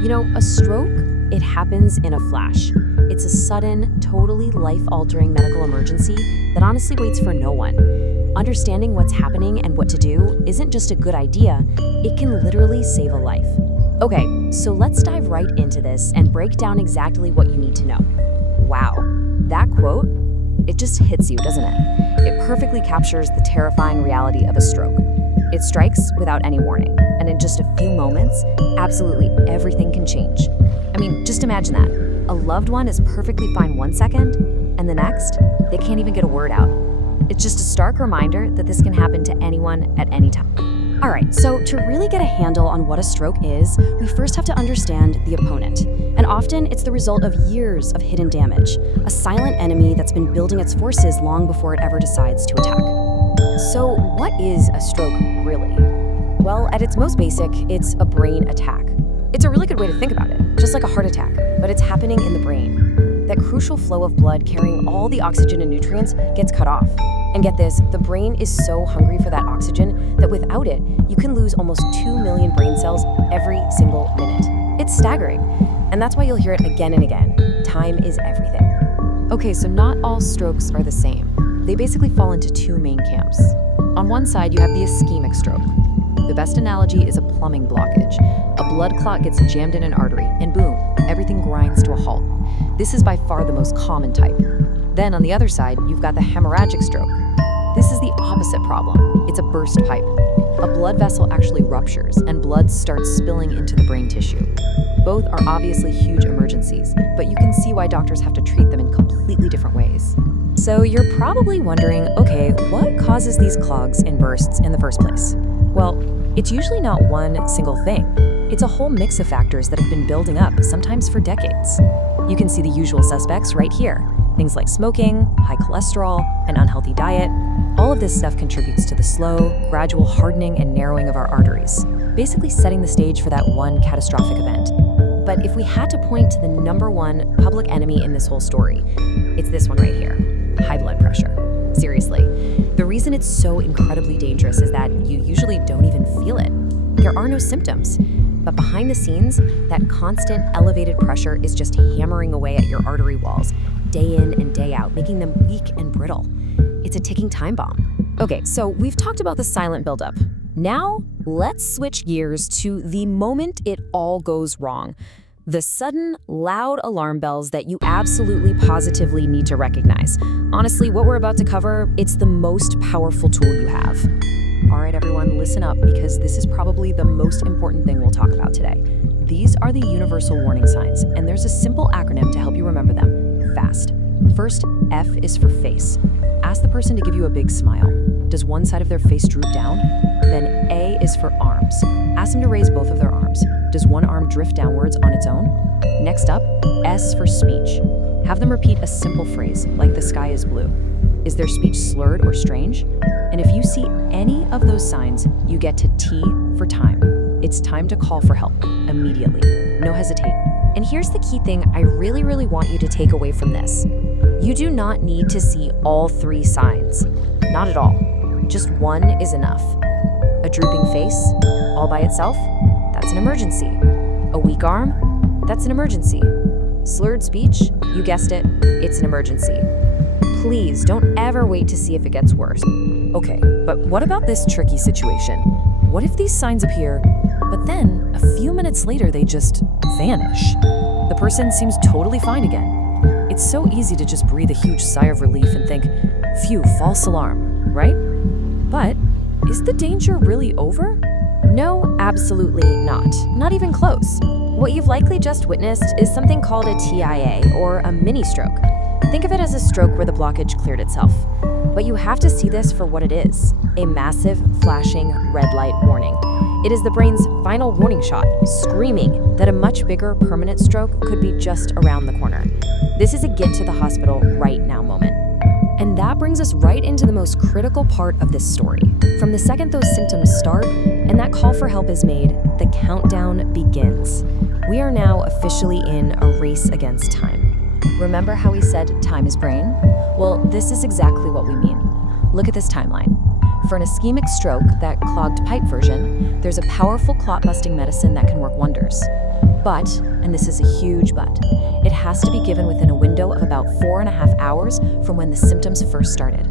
A stroke, it happens in a flash. It's a sudden, totally life-altering medical emergency that honestly waits for no one. Understanding what's happening and what to do isn't just a good idea, it can literally save a life. Okay, so let's dive right into this and break down exactly what you need to know. Wow, that quote, it just hits you, doesn't it? It perfectly captures the terrifying reality of a stroke. It strikes without any warning, and in just a few moments, absolutely everything can change. I mean, just imagine that. A loved one is perfectly fine 1 second, and the next, they can't even get a word out. It's just a stark reminder that this can happen to anyone at any time. All right, so to really get a handle on what a stroke is, we first have to understand the opponent. And often it's the result of years of hidden damage, a silent enemy that's been building its forces long before it ever decides to attack. So what is a stroke really? Well, at its most basic, it's a brain attack. It's a really good way to think about it, just like a heart attack, but it's happening in the brain. That crucial flow of blood carrying all the oxygen and nutrients gets cut off. And get this, the brain is so hungry for that oxygen that without it, you can lose almost 2 million brain cells every single minute. It's staggering. And that's why you'll hear it again and again. Time is everything. Okay, so not all strokes are the same. They basically fall into two main camps. On one side, you have the ischemic stroke. The best analogy is a plumbing blockage. A blood clot gets jammed in an artery, and boom, everything grinds to a halt. This is by far the most common type. Then on the other side, you've got the hemorrhagic stroke. This is the opposite problem. It's a burst pipe. A blood vessel actually ruptures, and blood starts spilling into the brain tissue. Both are obviously huge emergencies, but you can see why doctors have to treat them in completely different ways. So you're probably wondering, okay, what causes these clogs and bursts in the first place? Well, it's usually not one single thing. It's a whole mix of factors that have been building up, sometimes for decades. You can see the usual suspects right here. Things like smoking, high cholesterol, an unhealthy diet. All of this stuff contributes to the slow, gradual hardening and narrowing of our arteries, basically setting the stage for that one catastrophic event. But if we had to point to the number one public enemy in this whole story, it's this one right here, high blood pressure. Seriously, the reason it's so incredibly dangerous is that you usually don't even feel it. There are no symptoms. But behind the scenes, that constant elevated pressure is just hammering away at your artery walls, day in and day out, making them weak and brittle. It's a ticking time bomb. Okay, so we've talked about the silent buildup. Now, let's switch gears to the moment it all goes wrong. The sudden, loud alarm bells that you absolutely positively need to recognize. Honestly, what we're about to cover, it's the most powerful tool you have. All right, everyone, listen up, because this is probably the most important thing we'll talk about today. These are the universal warning signs, and there's a simple acronym to help you remember them. FAST. First, F is for face. Ask the person to give you a big smile. Does one side of their face droop down? Then A is for arms. Ask them to raise both of their arms. Does one arm drift downwards on its own? Next up, S for speech. Have them repeat a simple phrase, like the sky is blue. Is their speech slurred or strange? And if you see any of those signs, you get to T for time. It's time to call for help immediately. No hesitate. And here's the key thing I really want you to take away from this. You do not need to see all three signs. Not at all. Just one is enough. A drooping face, all by itself, that's an emergency. A weak arm, that's an emergency. Slurred speech, you guessed it, it's an emergency. Please don't ever wait to see if it gets worse. Okay, but what about this tricky situation? What if these signs appear, but then a few minutes later they just vanish? The person seems totally fine again. It's so easy to just breathe a huge sigh of relief and think, phew, false alarm, right? But is the danger really over? No, absolutely not. Not even close. What you've likely just witnessed is something called a TIA, or a mini stroke. Think of it as a stroke where the blockage cleared itself. But you have to see this for what it is, a massive, flashing red light warning. It is the brain's final warning shot, screaming that a much bigger permanent stroke could be just around the corner. This is a get to the hospital right now moment. And that brings us right into the most critical part of this story. From the second those symptoms start and that call for help is made, the countdown begins. We are now officially in a race against time. Remember how we said time is brain? Well, this is exactly what we mean. Look at this timeline. For an ischemic stroke, that clogged pipe version, there's a powerful clot-busting medicine that can work wonders. But, and this is a huge but, it has to be given within a window of about 4.5 hours from when the symptoms first started.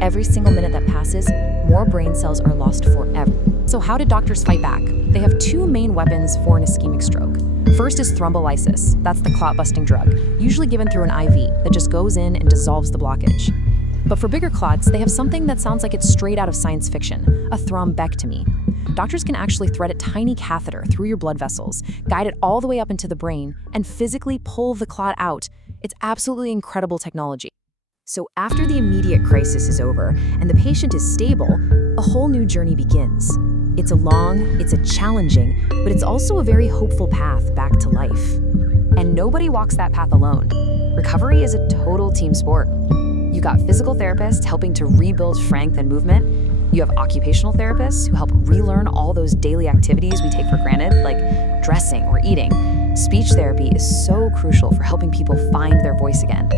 Every single minute that passes, more brain cells are lost forever. So how did doctors fight back? They have two main weapons for an ischemic stroke. First is thrombolysis. That's the clot-busting drug, usually given through an IV that just goes in and dissolves the blockage. But for bigger clots, they have something that sounds like it's straight out of science fiction, a thrombectomy. Doctors can actually thread a tiny catheter through your blood vessels, guide it all the way up into the brain, and physically pull the clot out. It's absolutely incredible technology. So after the immediate crisis is over and the patient is stable, a whole new journey begins. It's a long, it's a challenging, but it's also a very hopeful path back to life. And nobody walks that path alone. Recovery is a total team sport. You got physical therapists helping to rebuild strength and movement. You have occupational therapists who help relearn all those daily activities we take for granted, like dressing or eating. Speech therapy is so crucial for helping people find their voice again.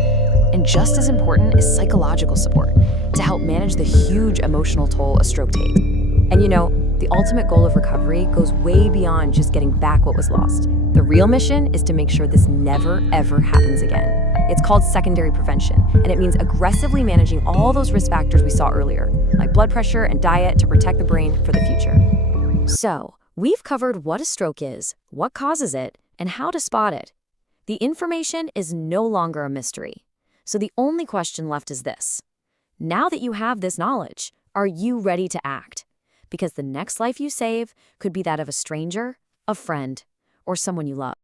And just as important is psychological support to help manage the huge emotional toll a stroke takes. And you know, the ultimate goal of recovery goes way beyond just getting back what was lost. The real mission is to make sure this never, ever happens again. It's called secondary prevention, and it means aggressively managing all those risk factors we saw earlier, like blood pressure and diet to protect the brain for the future. So, we've covered what a stroke is, what causes it, and how to spot it. The information is no longer a mystery. So the only question left is this. Now that you have this knowledge, are you ready to act? Because the next life you save could be that of a stranger, a friend, or someone you love.